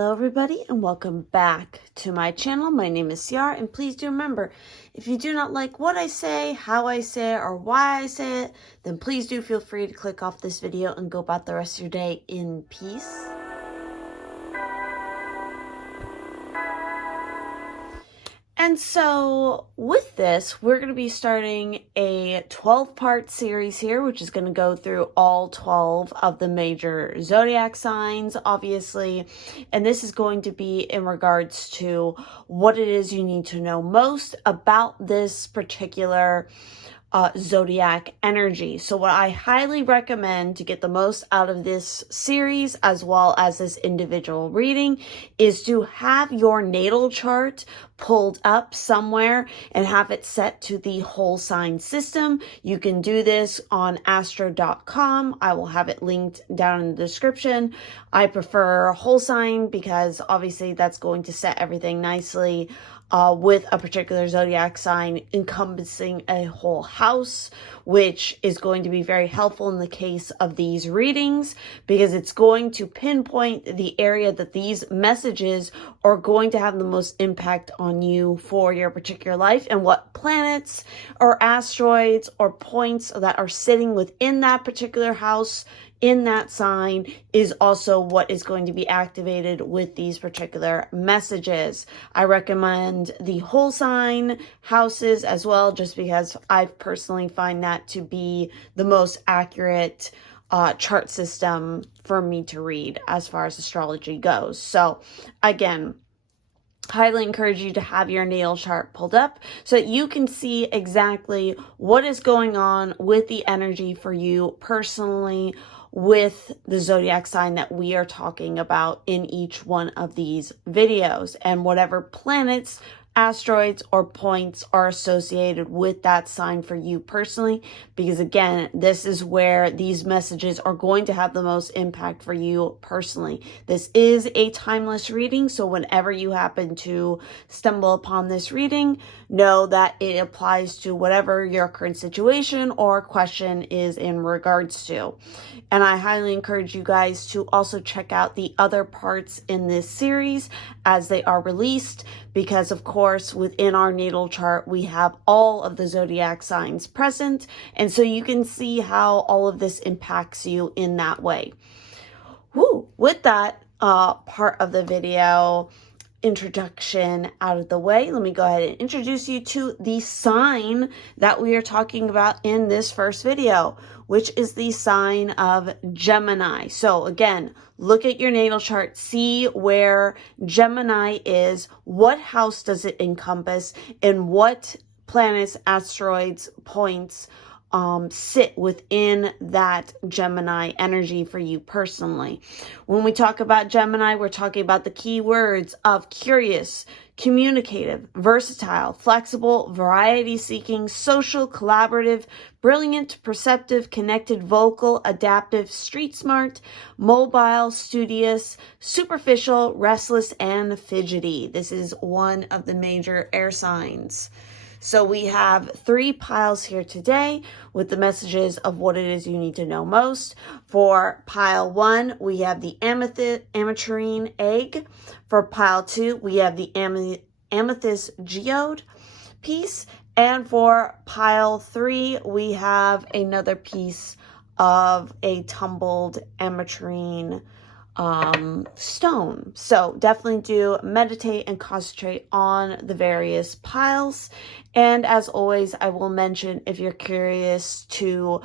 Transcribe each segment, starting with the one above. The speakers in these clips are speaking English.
Hello everybody and welcome back to my channel. My name is Ciarra, and please do remember, if you do not like what I say, how I say it, or why I say it, then please do feel free to click off this video and go about the rest of your day in peace. And so with this, we're going to be starting a 12-part series here, which is going to go through all 12 of the major zodiac signs, obviously. And this is going to be in regards to what it is you need to know most about this particular zodiac energy. So what I highly recommend to get the most out of this series, as well as this individual reading, is to have your natal chart pulled up somewhere and have it set to the whole sign system. You can do this on astro.com. I will have it linked down in the description. I prefer whole sign because obviously that's going to set everything nicely with a particular zodiac sign encompassing a whole house, which is going to be very helpful in the case of these readings because it's going to pinpoint the area that these messages are going to have the most impact on you for your particular life, and what planets or asteroids or points that are sitting within that particular house in that sign is also what is going to be activated with these particular messages. I recommend the whole sign houses as well, just because I personally find that to be the most accurate chart system for me to read as far as astrology goes. So again, highly encourage you to have your natal chart pulled up so that you can see exactly what is going on with the energy for you personally with the zodiac sign that we are talking about in each one of these videos, and whatever planets, asteroids, or points are associated with that sign for you personally, because again, this is where these messages are going to have the most impact for you personally. This is a timeless reading, so whenever you happen to stumble upon this reading, know that it applies to whatever your current situation or question is in regards to. And I highly encourage you guys to also check out the other parts in this series as they are released, because of course within our natal chart we have all of the zodiac signs present, and so you can see how all of this impacts you in that way. With that part of the video introduction out of the way, let me go ahead and introduce you to the sign that we are talking about in this first video, which is the sign of Gemini. So again, look at your natal chart, see where Gemini is, what house does it encompass, and what planets, asteroids, points sit within that Gemini energy for you personally. When we talk about Gemini, we're talking about the key words of curious, communicative, versatile, flexible, variety-seeking, social, collaborative, brilliant, perceptive, connected, vocal, adaptive, street-smart, mobile, studious, superficial, restless, and fidgety. This is one of the major air signs. So we have 3 piles here today with the messages of what it is you need to know most. For pile 1, we have the ametrine egg. For pile 2, we have the amethyst geode piece. And for pile 3, we have another piece of a tumbled ametrine stone. So definitely do meditate and concentrate on the various piles. And as always, I will mention, if you're curious to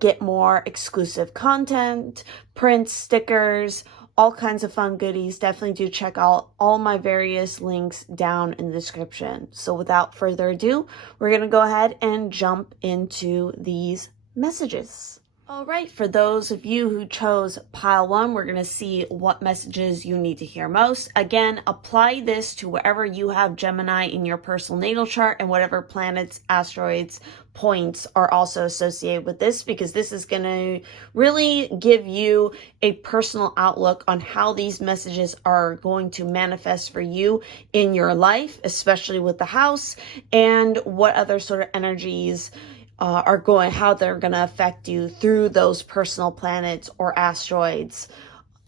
get more exclusive content, prints, stickers, all kinds of fun goodies, definitely do check out all my various links down in the description. So without further ado, we're going to go ahead and jump into these messages. All right, for those of you who chose pile 1, we're going to see what messages you need to hear most. Again, apply this to wherever you have Gemini in your personal natal chart and whatever planets, asteroids, points are also associated with this, because this is going to really give you a personal outlook on how these messages are going to manifest for you in your life, especially with the house, and what other sort of energies how they're going to affect you through those personal planets or asteroids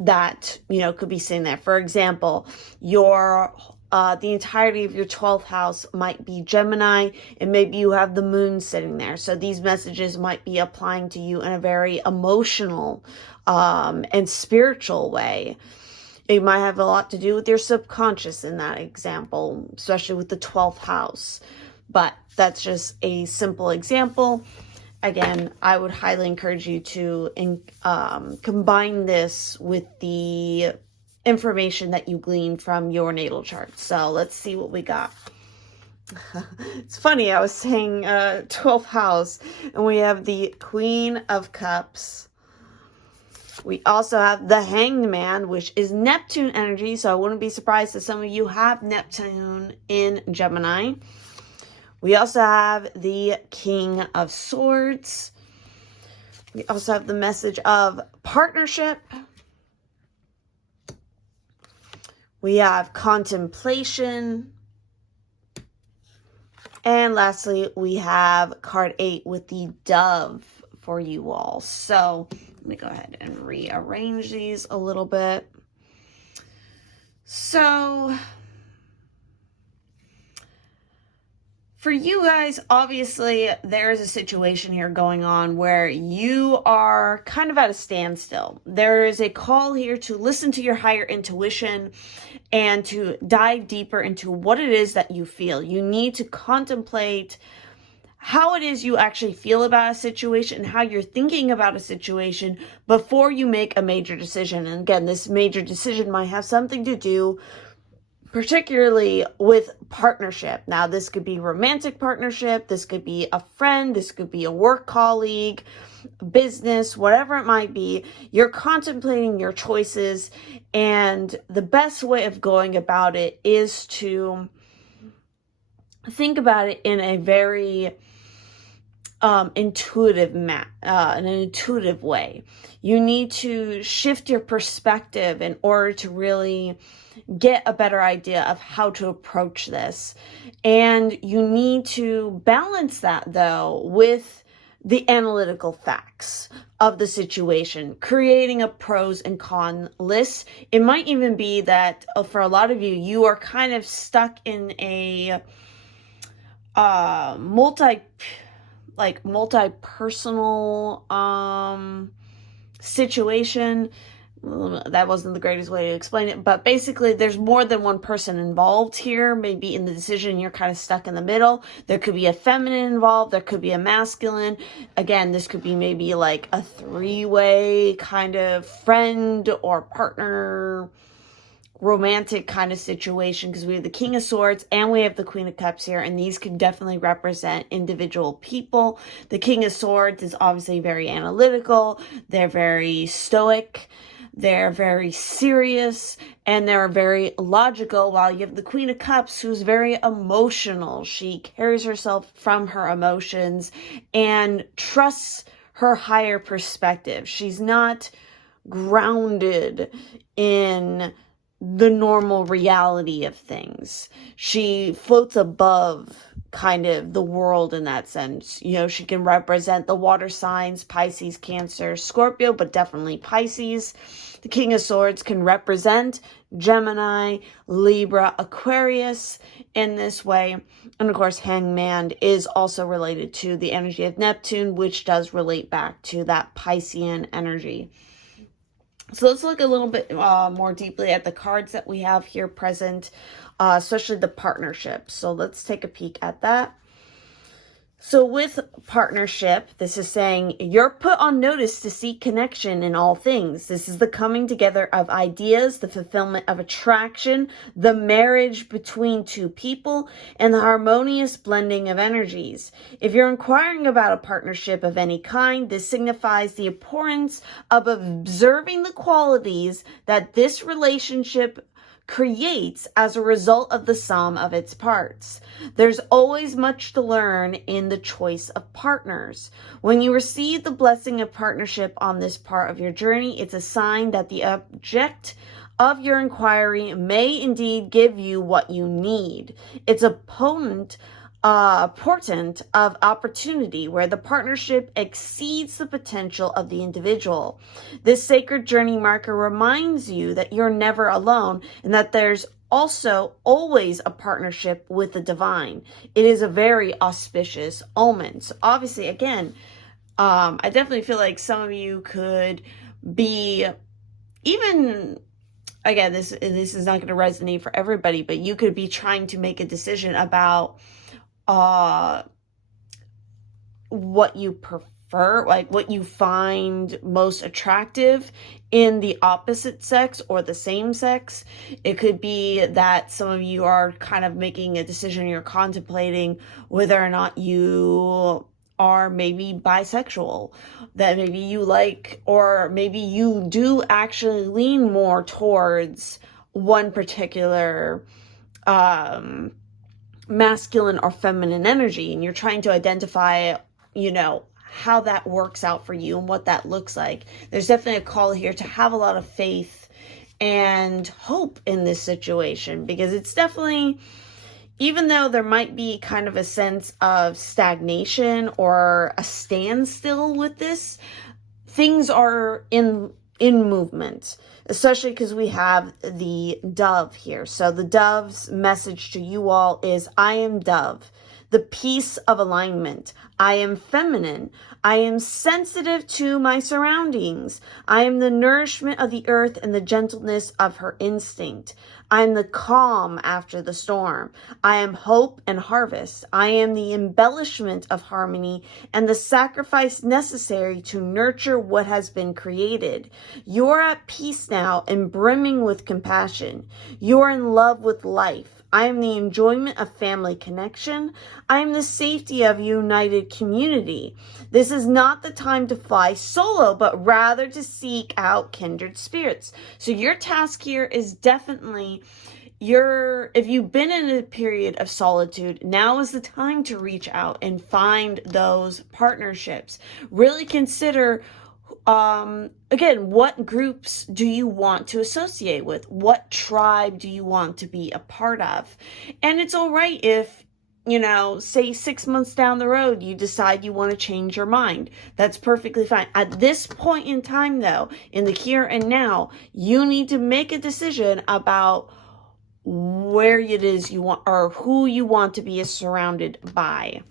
that, could be seen there. For example, the entirety of your 12th house might be Gemini, and maybe you have the moon sitting there. So these messages might be applying to you in a very emotional and spiritual way. It might have a lot to do with your subconscious in that example, especially with the 12th house. But that's just a simple example. Again, I would highly encourage you to combine this with the information that you glean from your natal chart. So let's see what we got. It's funny, I was saying 12th house, and we have the Queen of Cups. We also have the Hanged Man, which is Neptune energy, so I wouldn't be surprised if some of you have Neptune in Gemini. We also have the King of Swords. We also have the message of partnership. We have contemplation. And lastly, we have card 8 with the Dove for you all. So let me go ahead and rearrange these a little bit. So for you guys, obviously, there's a situation here going on where you are kind of at a standstill. There is a call here to listen to your higher intuition and to dive deeper into what it is that you feel. You need to contemplate how it is you actually feel about a situation and how you're thinking about a situation before you make a major decision. And again, this major decision might have something to do particularly with partnership. Now, this could be romantic partnership, this could be a friend, this could be a work colleague, business, whatever it might be. You're contemplating your choices, and the best way of going about it is to think about it in a very an intuitive way. You need to shift your perspective in order to really get a better idea of how to approach this. And you need to balance that, though, with the analytical facts of the situation, creating a pros and con list. It might even be that for a lot of you, you are kind of stuck in a multi-personal situation. That wasn't the greatest way to explain it, but basically there's more than one person involved here. Maybe in the decision you're kind of stuck in the middle. There could be a feminine involved, there could be a masculine. Again, this could be maybe like a three-way kind of friend or partner romantic kind of situation, because we have the King of Swords and we have the Queen of Cups here, and these can definitely represent individual people. The King of Swords is obviously very analytical, they're very stoic, they're very serious, and they're very logical, while you have the Queen of Cups, who's very emotional. She carries herself from her emotions and trusts her higher perspective. She's not grounded in the normal reality of things. She floats above kind of the world in that sense. You know, she can represent the water signs, Pisces, Cancer, Scorpio, but definitely Pisces. The King of Swords can represent Gemini, Libra, Aquarius in this way. And of course, Hangman is also related to the energy of Neptune, which does relate back to that Piscean energy. So let's look a little bit more deeply at the cards that we have here present, especially the partnership. So let's take a peek at that. So with partnership, this is saying you're put on notice to seek connection in all things. This is the coming together of ideas, the fulfillment of attraction, the marriage between two people, and the harmonious blending of energies. If you're inquiring about a partnership of any kind, this signifies the importance of observing the qualities that this relationship creates as a result of the sum of its parts. There's always much to learn in the choice of partners. When you receive the blessing of partnership on this part of your journey, it's a sign that the object of your inquiry may indeed give you what you need. It's a potent portent of opportunity where the partnership exceeds the potential of the individual. This sacred journey marker reminds you that you're never alone and that there's also always a partnership with the divine. It is a very auspicious omen. So obviously, again, I definitely feel like some of you could be even, again, this is not going to resonate for everybody, but you could be trying to make a decision about what you prefer, like what you find most attractive in the opposite sex or the same sex. It could be that some of you are kind of making a decision, you're contemplating whether or not you are maybe bisexual, that maybe you like, or maybe you do actually lean more towards one particular masculine or feminine energy, and you're trying to identify, how that works out for you and what that looks like. There's definitely a call here to have a lot of faith and hope in this situation, because it's definitely, even though there might be kind of a sense of stagnation or a standstill with this, things are in movement, especially because we have the dove here. So the dove's message to you all is, I am dove, the peace of alignment. I am feminine. I am sensitive to my surroundings. I am the nourishment of the earth and the gentleness of her instinct. I am the calm after the storm. I am hope and harvest. I am the embellishment of harmony and the sacrifice necessary to nurture what has been created. You are at peace now and brimming with compassion. You are in love with life. I am the enjoyment of family connection. I am the safety of a united community. This is not the time to fly solo, but rather to seek out kindred spirits. So your task here is definitely if you've been in a period of solitude, now is the time to reach out and find those partnerships. Really consider, again, what groups do you want to associate with? What tribe do you want to be a part of? And it's all right if, say 6 months down the road, you decide you want to change your mind. That's perfectly fine. At this point in time, though, in the here and now, you need to make a decision about where it is you want, or who you want to be surrounded by.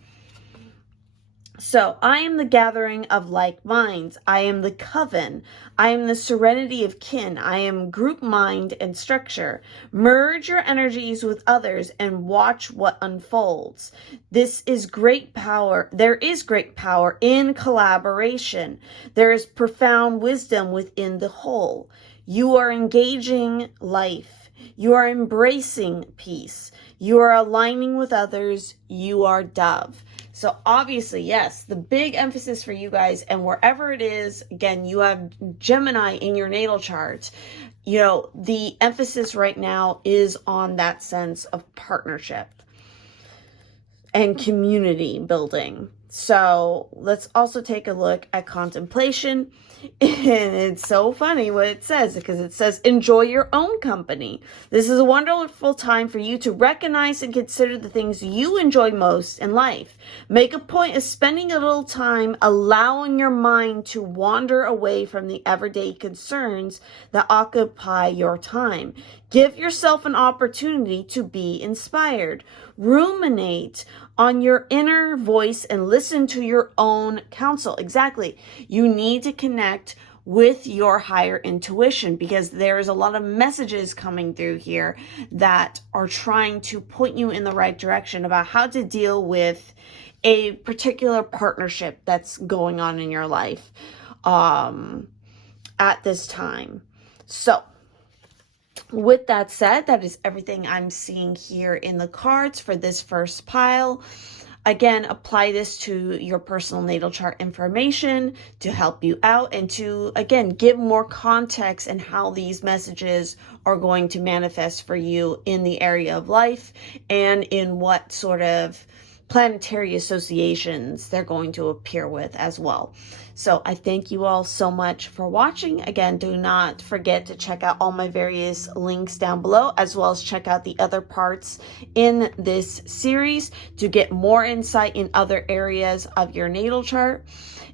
So I am the gathering of like minds. I am the coven. I am the serenity of kin. I am group mind and structure. Merge your energies with others and watch what unfolds. This is great power. There is great power in collaboration. There is profound wisdom within the whole. You are engaging life. You are embracing peace. You are aligning with others. You are dove. So obviously, yes, the big emphasis for you guys, and wherever it is, again, you have Gemini in your natal chart, the emphasis right now is on that sense of partnership and community building. So let's also take a look at contemplation. And it's so funny what it says, because it says, enjoy your own company. This is a wonderful time for you to recognize and consider the things you enjoy most in life. Make a point of spending a little time allowing your mind to wander away from the everyday concerns that occupy your time. Give yourself an opportunity to be inspired. Ruminate on your inner voice and listen to your own counsel. Exactly. You need to connect with your higher intuition, because there's a lot of messages coming through here that are trying to point you in the right direction about how to deal with a particular partnership that's going on in your life at this time. So with that said, that is everything I'm seeing here in the cards for this first pile. Again, apply this to your personal natal chart information to help you out and to, again, give more context and how these messages are going to manifest for you in the area of life and in what sort of planetary associations they're going to appear with as well. So I thank you all so much for watching. Again, do not forget to check out all my various links down below, as well as check out the other parts in this series to get more insight in other areas of your natal chart.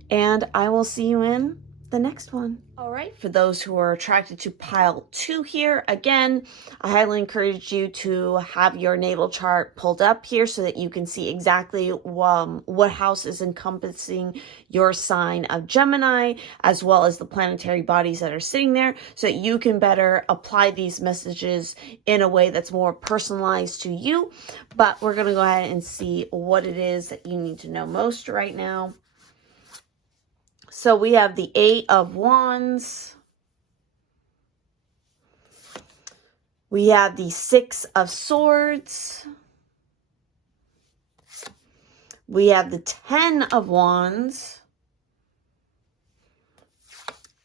And I will see you in the next one. All right, for those who are attracted to pile 2 here, again, I highly encourage you to have your natal chart pulled up here so that you can see exactly what house is encompassing your sign of Gemini, as well as the planetary bodies that are sitting there, so that you can better apply these messages in a way that's more personalized to you. But we're going to go ahead and see what it is that you need to know most right now. So we have the 8 of Wands. We have the 6 of Swords. We have the 10 of Wands,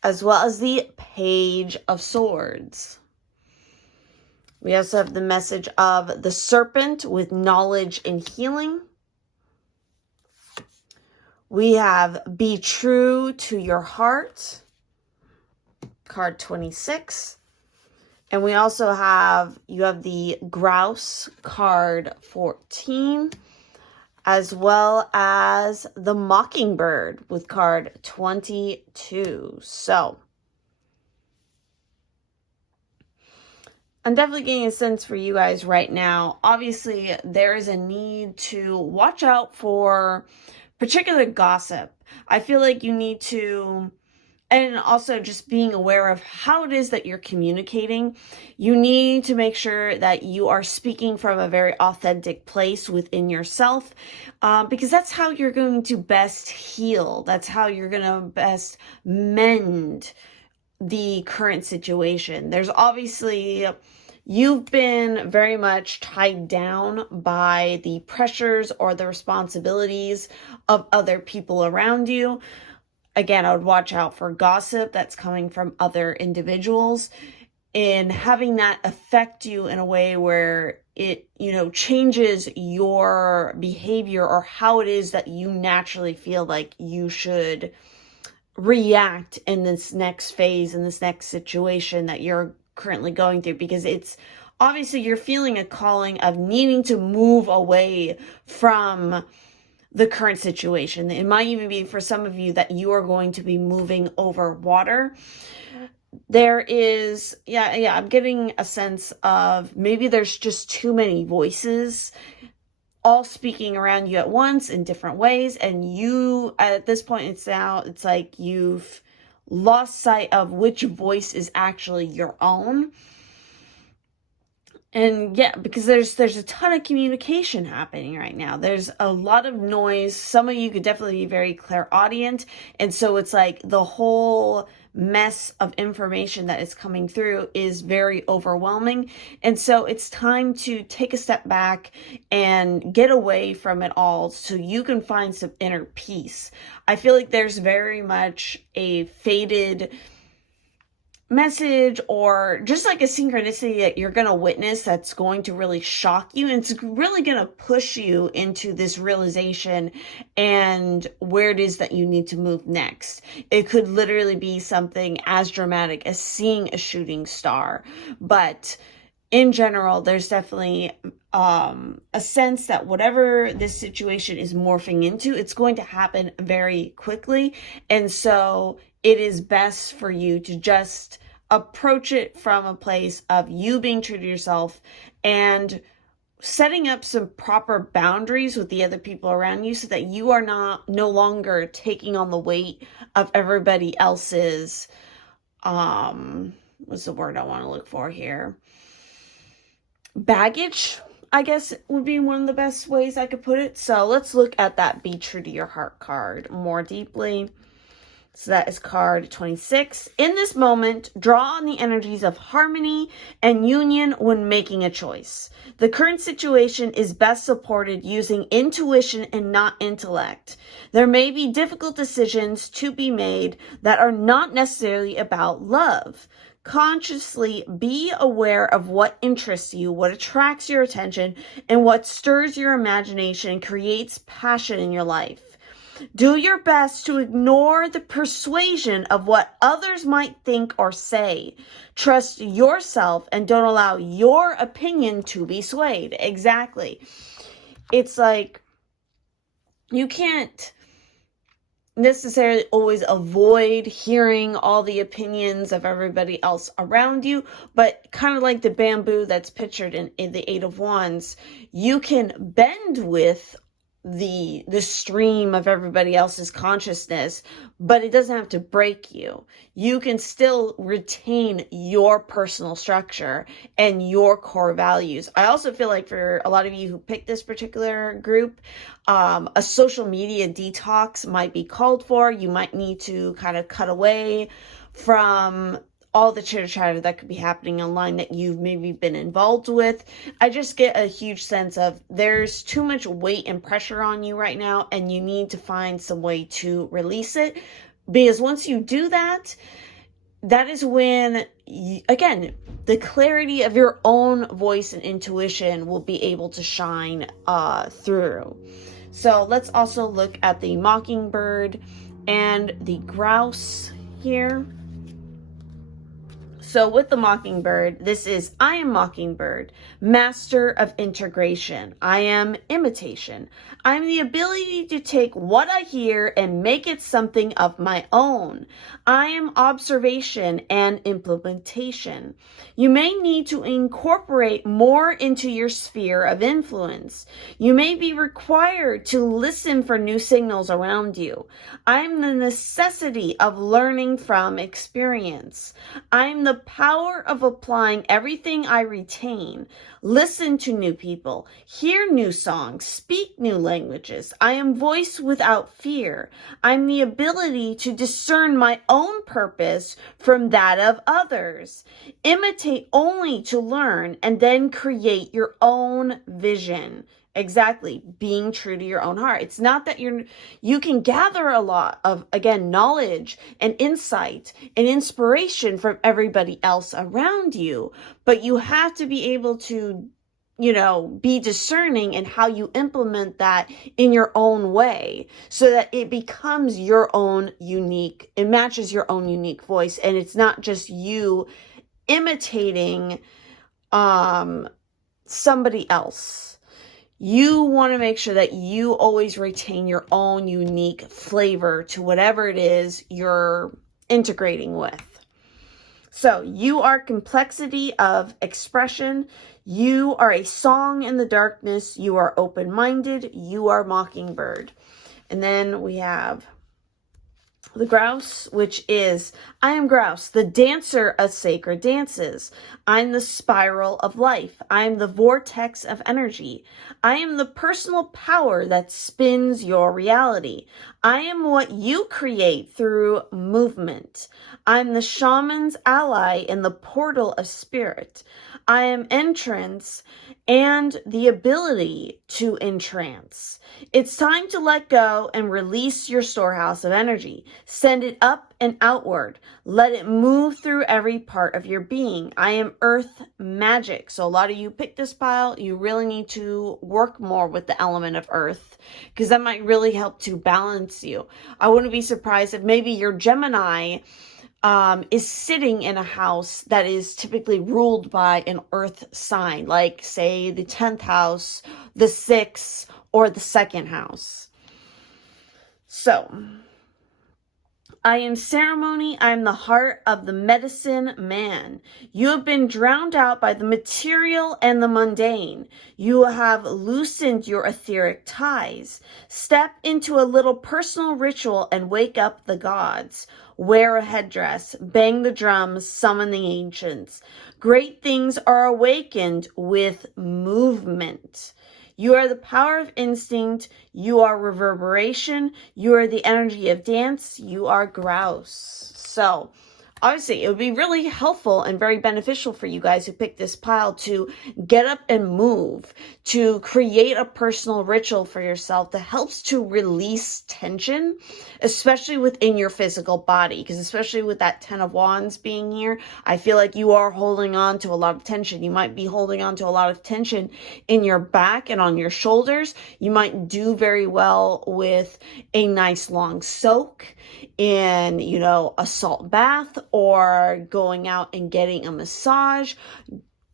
as well as the Page of Swords. We also have the message of the Serpent with knowledge and healing. We have Be True to Your Heart, card 26. And we also have, you have the Grouse, card 14, as well as the Mockingbird with card 22. So I'm definitely getting a sense for you guys right now. Obviously, there is a need to watch out for particular gossip. I feel like you need to, and also just being aware of how it is that you're communicating. You need to make sure that you are speaking from a very authentic place within yourself, because that's how you're going to best heal. That's how you're going to best mend the current situation. There's obviously, you've been very much tied down by the pressures or the responsibilities of other people around you. Again, I would watch out for gossip that's coming from other individuals and having that affect you in a way where it, changes your behavior or how it is that you naturally feel like you should react in this next phase, in this next situation that you're currently going through, because it's obviously you're feeling a calling of needing to move away from the current situation. It might even be for some of you that you are going to be moving over water. There is, I'm getting a sense of maybe there's just too many voices all speaking around you at once in different ways, and you, at this point, it's like you've lost sight of which voice is actually your own. And yeah, because there's a ton of communication happening right now. There's a lot of noise. Some of you could definitely be very clairaudient, and so it's like the whole mess of information that is coming through is very overwhelming. And so it's time to take a step back and get away from it all so you can find some inner peace. I feel like there's very much a faded message or just like a synchronicity that you're going to witness that's going to really shock you, and it's really going to push you into this realization and where it is that you need to move next. It could literally be something as dramatic as seeing a shooting star, but in general, there's definitely a sense that whatever this situation is morphing into, it's going to happen very quickly. And so it is best for you to just approach it from a place of you being true to yourself and setting up some proper boundaries with the other people around you so that you are no longer taking on the weight of everybody else's, what's the word I want to look for here? Baggage, I guess, would be one of the best ways I could put it. So let's look at that Be True to Your Heart card more deeply. So that is card 26. In this moment, draw on the energies of harmony and union when making a choice. The current situation is best supported using intuition and not intellect. There may be difficult decisions to be made that are not necessarily about love. Consciously be aware of what interests you, what attracts your attention, and what stirs your imagination and creates passion in your life. Do your best to ignore the persuasion of what others might think or say. Trust yourself and don't allow your opinion to be swayed. Exactly. It's like you can't necessarily always avoid hearing all the opinions of everybody else around you, but kind of like the bamboo that's pictured in the Eight of Wands, you can bend with the stream of everybody else's consciousness, but it doesn't have to break you. You can still retain your personal structure and your core values. I also feel like for a lot of you who picked this particular group, a social media detox might be called for. You might need to kind of cut away from all the chitter chatter that could be happening online that you've maybe been involved with. I just get a huge sense of there's too much weight and pressure on you right now, and you need to find some way to release it. Because once you do that, that is when, again, the clarity of your own voice and intuition will be able to shine through. So let's also look at the mockingbird and the grouse here. So with the mockingbird, this is, I am mockingbird, master of integration. I am imitation. I am the ability to take what I hear and make it something of my own. I am observation and implementation. You may need to incorporate more into your sphere of influence. You may be required to listen for new signals around you. I am the necessity of learning from experience. I am the power of applying everything I retain. Listen to new people, hear new songs, speak new languages. I am voice without fear. I'm the ability to discern my own purpose from that of others. Imitate only to learn and then create your own vision. Exactly. Being true to your own heart. It's not that you can gather a lot of, again, knowledge and insight and inspiration from everybody else around you, but you have to be able to, be discerning in how you implement that in your own way so that it becomes your own unique, it matches your own unique voice. And it's not just you imitating, somebody else. You want to make sure that you always retain your own unique flavor to whatever it is you're integrating with. So you are complexity of expression. You are a song in the darkness. You are open-minded. You are mockingbird. And then we have the grouse, which is, I am grouse, the dancer of sacred dances. I'm the spiral of life. I'm the vortex of energy. I am the personal power that spins your reality. I am what you create through movement. I'm the shaman's ally in the portal of spirit. I am entrance and the ability to entrance. It's time to let go and release your storehouse of energy. Send it up and outward. Let it move through every part of your being. I am earth magic. So a lot of you pick this pile. You really need to work more with the element of earth because that might really help to balance you. I wouldn't be surprised if maybe your Gemini is sitting in a house that is typically ruled by an earth sign, like say the 10th house, the 6th, or the 2nd house. So, I am ceremony. I am the heart of the medicine man. You have been drowned out by the material and the mundane. You have loosened your etheric ties. Step into a little personal ritual and wake up the gods. Wear a headdress, bang the drums, summon the ancients. Great things are awakened with movement. You are the power of instinct. You are reverberation. You are the energy of dance. You are grouse. So obviously it would be really helpful and very beneficial for you guys who picked this pile to get up and move, to create a personal ritual for yourself that helps to release tension, especially within your physical body. Because especially with that 10 of Wands being here, I feel like you are holding on to a lot of tension. You might be holding on to a lot of tension in your back and on your shoulders. You might do very well with a nice long soak in, a salt bath, or going out and getting a massage,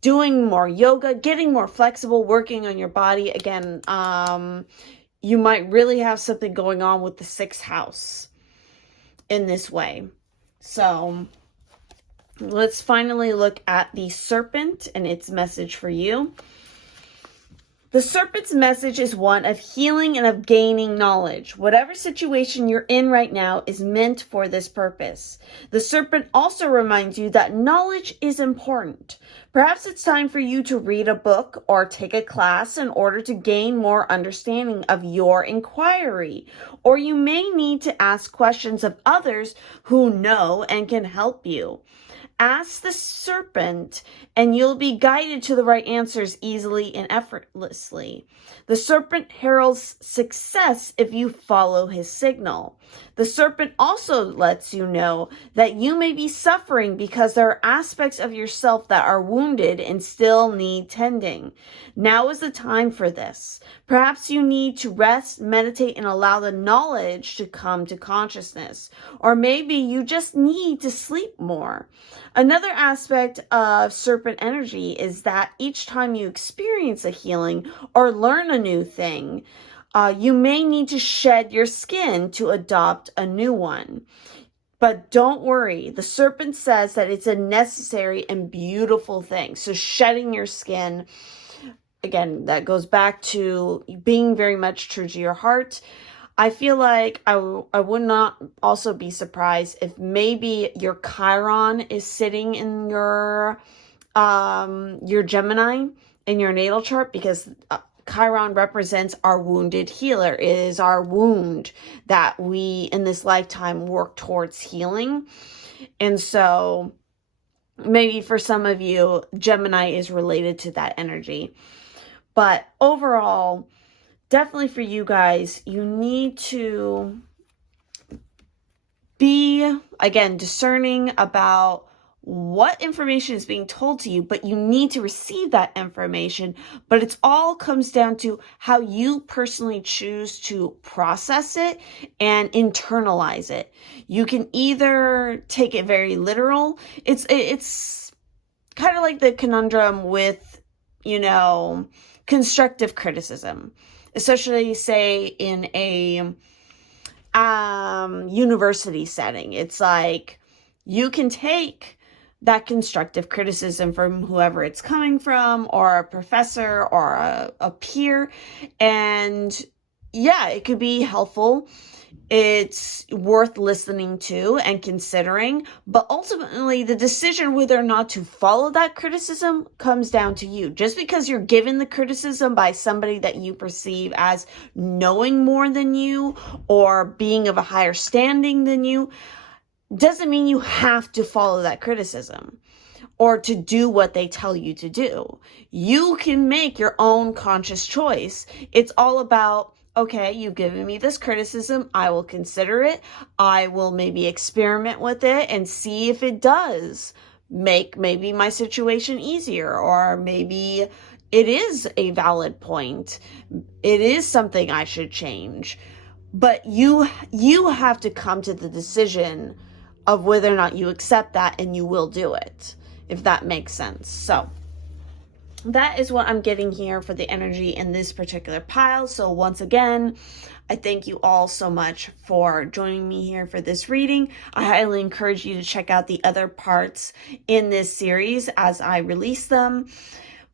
doing more yoga, getting more flexible, working on your body. Again, you might really have something going on with the 6th house in this way. So let's finally look at the serpent and its message for you. The serpent's message is one of healing and of gaining knowledge. Whatever situation you're in right now is meant for this purpose. The serpent also reminds you that knowledge is important. Perhaps it's time for you to read a book or take a class in order to gain more understanding of your inquiry. Or you may need to ask questions of others who know and can help you. Ask the serpent and you'll be guided to the right answers easily and effortlessly. The serpent heralds success if you follow his signal. The serpent also lets you know that you may be suffering because there are aspects of yourself that are wounded and still need tending. Now is the time for this. Perhaps you need to rest, meditate, and allow the knowledge to come to consciousness. Or maybe you just need to sleep more. Another aspect of serpent energy is that each time you experience a healing or learn a new thing, you may need to shed your skin to adopt a new one. But don't worry, the serpent says that it's a necessary and beautiful thing. So shedding your skin, again, that goes back to being very much true to your heart. I feel like I would not also be surprised if maybe your Chiron is sitting in your Gemini in your natal chart, because Chiron represents our wounded healer. It is our wound that we in this lifetime work towards healing. And so maybe for some of you, Gemini is related to that energy. But overall, definitely for you guys, you need to be, again, discerning about what information is being told to you, but you need to receive that information. But it all comes down to how you personally choose to process it and internalize it. You can either take it very literal. It's kind of like the conundrum with, constructive criticism, especially say in a university setting. It's like you can take that constructive criticism from whoever it's coming from, or a professor or a peer, and yeah, it could be helpful. It's worth listening to and considering, but ultimately the decision whether or not to follow that criticism comes down to you. Just because you're given the criticism by somebody that you perceive as knowing more than you or being of a higher standing than you, doesn't mean you have to follow that criticism or to do what they tell you to do. You can make your own conscious choice. It's all about, okay, you've given me this criticism. I will consider it. I will maybe experiment with it and see if it does make maybe my situation easier, or maybe it is a valid point. It is something I should change. But you have to come to the decision of whether or not you accept that, and you will do it, if that makes sense. So that is what I'm getting here for the energy in this particular pile. So once again, I thank you all so much for joining me here for this reading. I highly encourage you to check out the other parts in this series as I release them,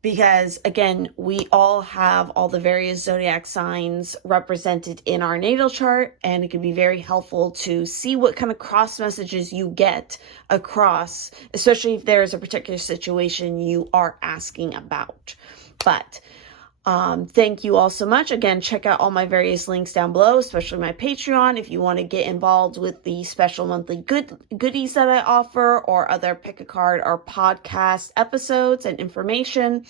because again, we all have all the various zodiac signs represented in our natal chart, and it can be very helpful to see what kind of cross messages you get across, especially if there is a particular situation you are asking about. But Thank you all so much. Again, check out all my various links down below, especially my Patreon, if you want to get involved with the special monthly goodies that I offer, or other pick a card or podcast episodes and information.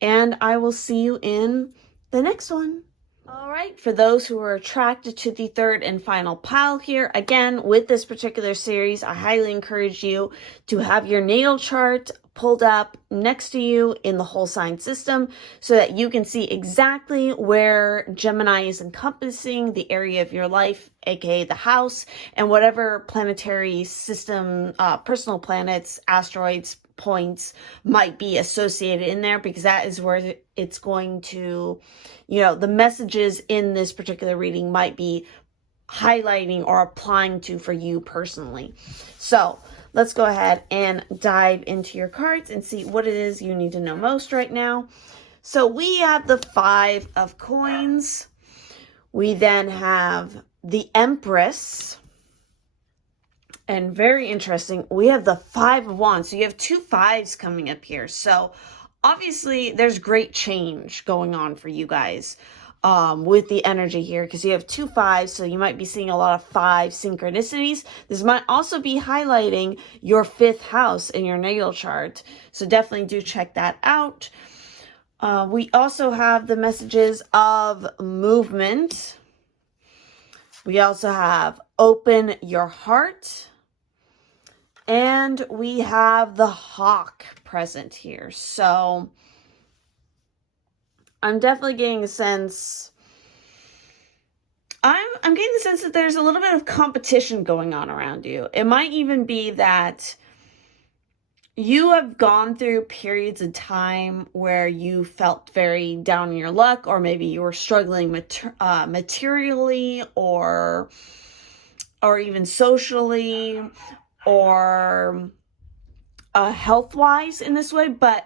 And I will see you in the next one. All right, for those who are attracted to the third and final pile here, again, with this particular series, I highly encourage you to have your natal chart pulled up next to you in the whole sign system so that you can see exactly where Gemini is encompassing the area of your life, aka the house, and whatever planetary system, personal planets, asteroids, points might be associated in there, because that is where it's going to, the messages in this particular reading might be highlighting or applying to for you personally. So let's go ahead and dive into your cards and see what it is you need to know most right now. So we have the 5 of coins. We then have the Empress. And very interesting, we have the 5 of Wands. So you have 2 5s coming up here. So obviously there's great change going on for you guys with the energy here, because you have 2 5s. So you might be seeing a lot of 5 synchronicities. This might also be highlighting your 5th house in your natal chart. So definitely do check that out. We also have the messages of movement. We also have open your heart. And we have the hawk present here. So I'm definitely getting a sense, I'm getting the sense that there's a little bit of competition going on around you. It might even be that you have gone through periods of time where you felt very down in your luck, or maybe you were struggling materially or even socially, or health-wise in this way. But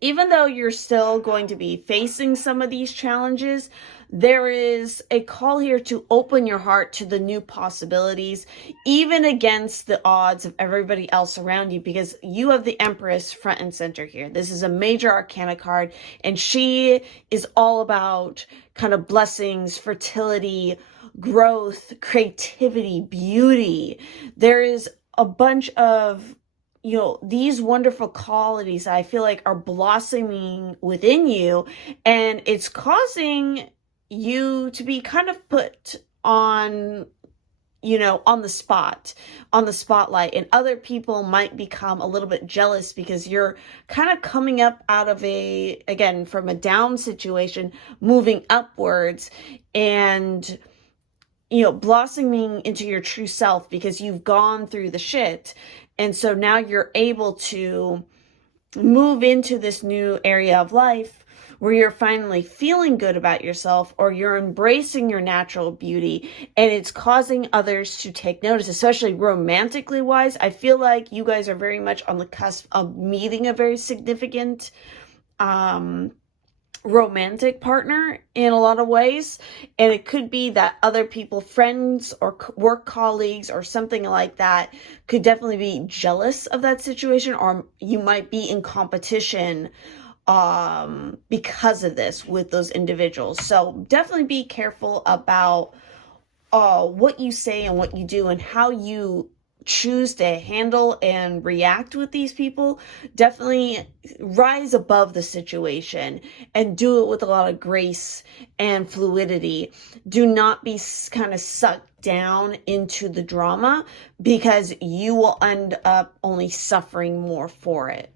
even though you're still going to be facing some of these challenges, there is a call here to open your heart to the new possibilities, even against the odds of everybody else around you, because you have the Empress front and center here. This is a major arcana card, and she is all about kind of blessings, fertility, growth, creativity, beauty. There is a bunch of, these wonderful qualities that I feel like are blossoming within you, and it's causing you to be kind of put on, on the spotlight, and other people might become a little bit jealous because you're kind of coming up out of from a down situation, moving upwards, and blossoming into your true self because you've gone through the shit. And so now you're able to move into this new area of life where you're finally feeling good about yourself, or you're embracing your natural beauty, and it's causing others to take notice, especially romantically wise. I feel like you guys are very much on the cusp of meeting a very significant romantic partner in a lot of ways, and it could be that other people, friends or work colleagues or something like that, could definitely be jealous of that situation, or you might be in competition because of this with those individuals. So definitely be careful about what you say and what you do and how you choose to handle and react with these people. Definitely rise above the situation and do it with a lot of grace and fluidity. Do not be kind of sucked down into the drama, because you will end up only suffering more for it.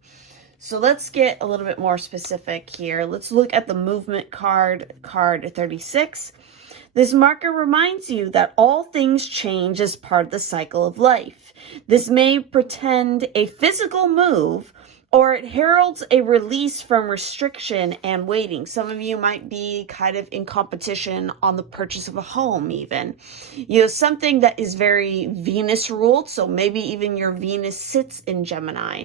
So let's get a little bit more specific here. Let's look at the movement card 36. This marker reminds you that all things change as part of the cycle of life. This may portend a physical move, or it heralds a release from restriction and waiting. Some of you might be kind of in competition on the purchase of a home even. Something that is very Venus ruled, so maybe even your Venus sits in Gemini.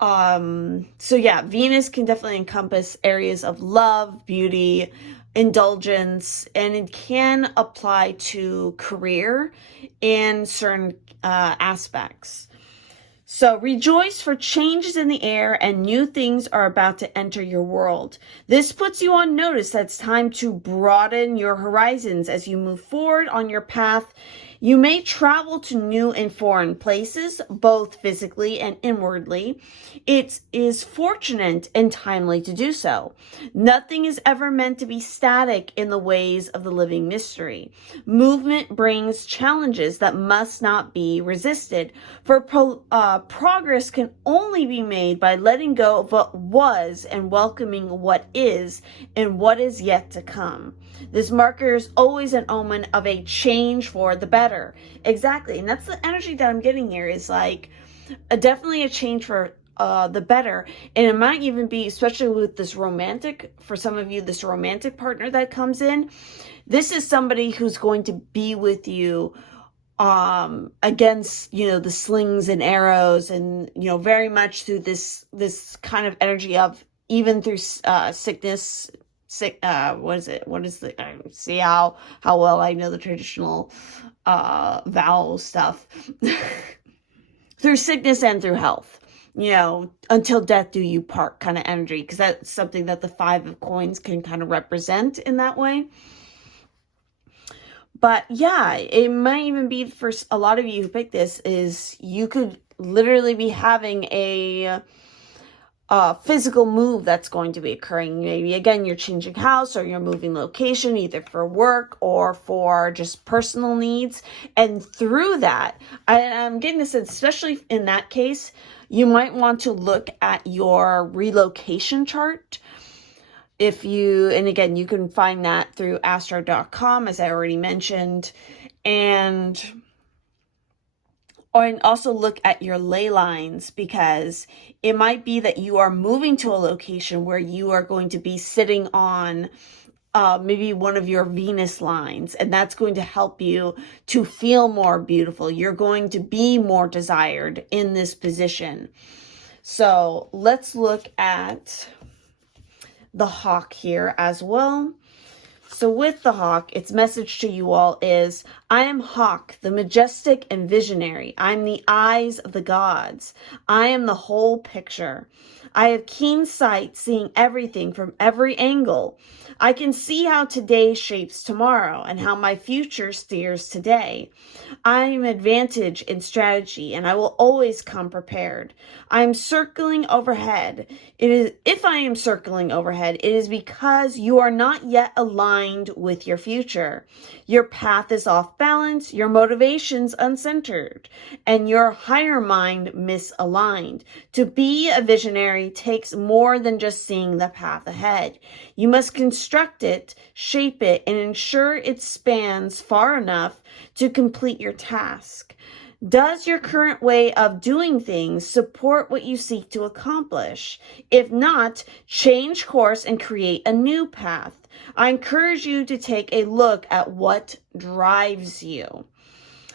So yeah, Venus can definitely encompass areas of love, beauty, indulgence, and it can apply to career in certain aspects. So rejoice, for changes in the air and new things are about to enter your world. This puts you on notice that it's time to broaden your horizons as you move forward on your path. You may travel to new and foreign places, both physically and inwardly. It is fortunate and timely to do so. Nothing is ever meant to be static in the ways of the living mystery. Movement brings challenges that must not be resisted, for progress can only be made by letting go of what was and welcoming what is and what is yet to come. This marker is always an omen of a change for the better. Exactly. And that's the energy that I'm getting here, is like definitely a change for the better. And it might even be, especially with this romantic, for some of you, this romantic partner that comes in. This is somebody who's going to be with you against, the slings and arrows, and, very much through this kind of energy of, even through sickness. What is the, see how well I know the traditional vowel stuff. Through sickness and through health, until death do you part kind of energy, because that's something that the 5 of coins can kind of represent in that way. But yeah, it might even be, for a lot of you who pick this, is you could literally be having a physical move that's going to be occurring. Maybe, again, you're changing house or you're moving location, either for work or for just personal needs. And through that, I'm getting this, especially in that case, you might want to look at your relocation chart. And again, you can find that through astro.com, as I already mentioned. And also look at your ley lines, because it might be that you are moving to a location where you are going to be sitting on maybe one of your Venus lines, and that's going to help you to feel more beautiful. You're going to be more desired in this position. So let's look at the hawk here as well. So with the hawk, its message to you all is, I am Hawk, the majestic and visionary. I'm the eyes of the gods. I am the whole picture. I have keen sight, seeing everything from every angle. I can see how today shapes tomorrow and how my future steers today. I am advantage in strategy, and I will always come prepared. I am circling overhead. If I am circling overhead, it is because you are not yet aligned with your future. Your path is off balance, your motivations uncentered, and your higher mind misaligned. To be a visionary takes more than just seeing the path ahead. You must construct it, shape it, and ensure it spans far enough to complete your task. Does your current way of doing things support what you seek to accomplish? If not, change course and create a new path. I encourage you to take a look at what drives you.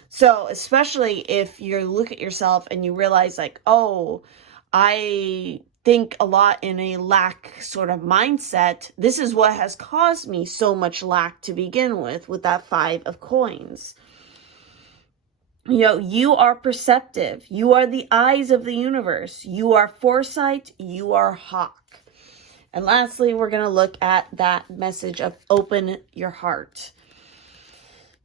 So especially if you look at yourself and you realize, like, oh, I think a lot in a lack sort of mindset. This is what has caused me so much lack to begin with that 5 of coins. You are perceptive. You are the eyes of the universe. You are foresight. You are hawk. And lastly, we're going to look at that message of open your heart.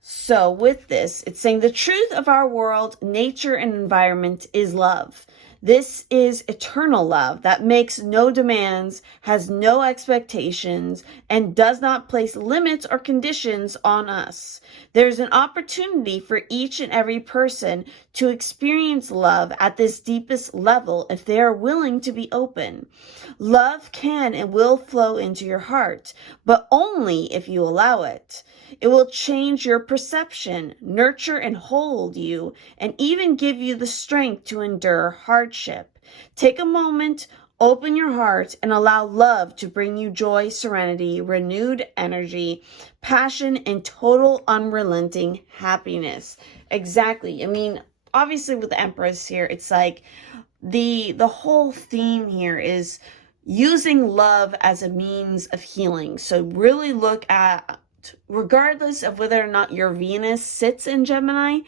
So with this, it's saying the truth of our world, nature, and environment is love. This is eternal love that makes no demands, has no expectations, and does not place limits or conditions on us. There's an opportunity for each and every person to experience love at this deepest level if they are willing to be open. Love can and will flow into your heart, but only if you allow it. It will change your perception, nurture and hold you, and even give you the strength to endure hardship. Take a moment, open your heart, and allow love to bring you joy, serenity, renewed energy, passion, and total unrelenting happiness. Exactly. I mean, obviously with the Empress here, it's like the whole theme here is using love as a means of healing. So really look at, regardless of whether or not your Venus sits in Gemini,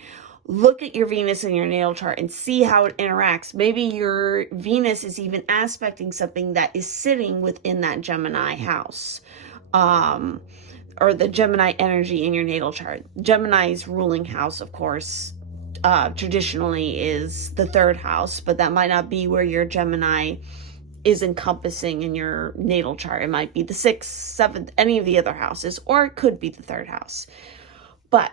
look at your Venus in your natal chart and see how it interacts. Maybe your Venus is even aspecting something that is sitting within that Gemini house, or the Gemini energy in your natal chart. Gemini's ruling house, of course, traditionally is the third house, but that might not be where your Gemini is encompassing in your natal chart. It might be the 6th, 7th, any of the other houses, or it could be the third house. But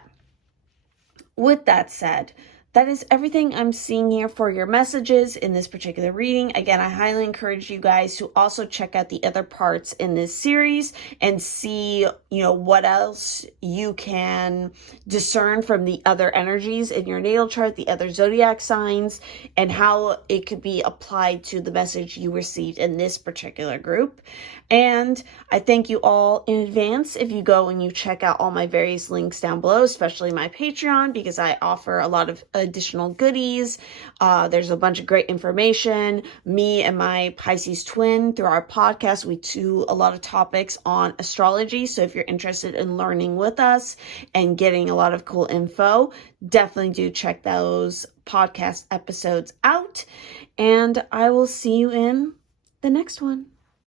with that said, that is everything I'm seeing here for your messages in this particular reading. Again, I highly encourage you guys to also check out the other parts in this series and see, what else you can discern from the other energies in your natal chart, the other zodiac signs, and how it could be applied to the message you received in this particular group. And I thank you all in advance if you go and you check out all my various links down below, especially my Patreon, because I offer a lot of additional goodies. There's a bunch of great information. Me and my Pisces twin, through our podcast, we do a lot of topics on astrology. So if you're interested in learning with us and getting a lot of cool info, definitely do check those podcast episodes out. And I will see you in the next one.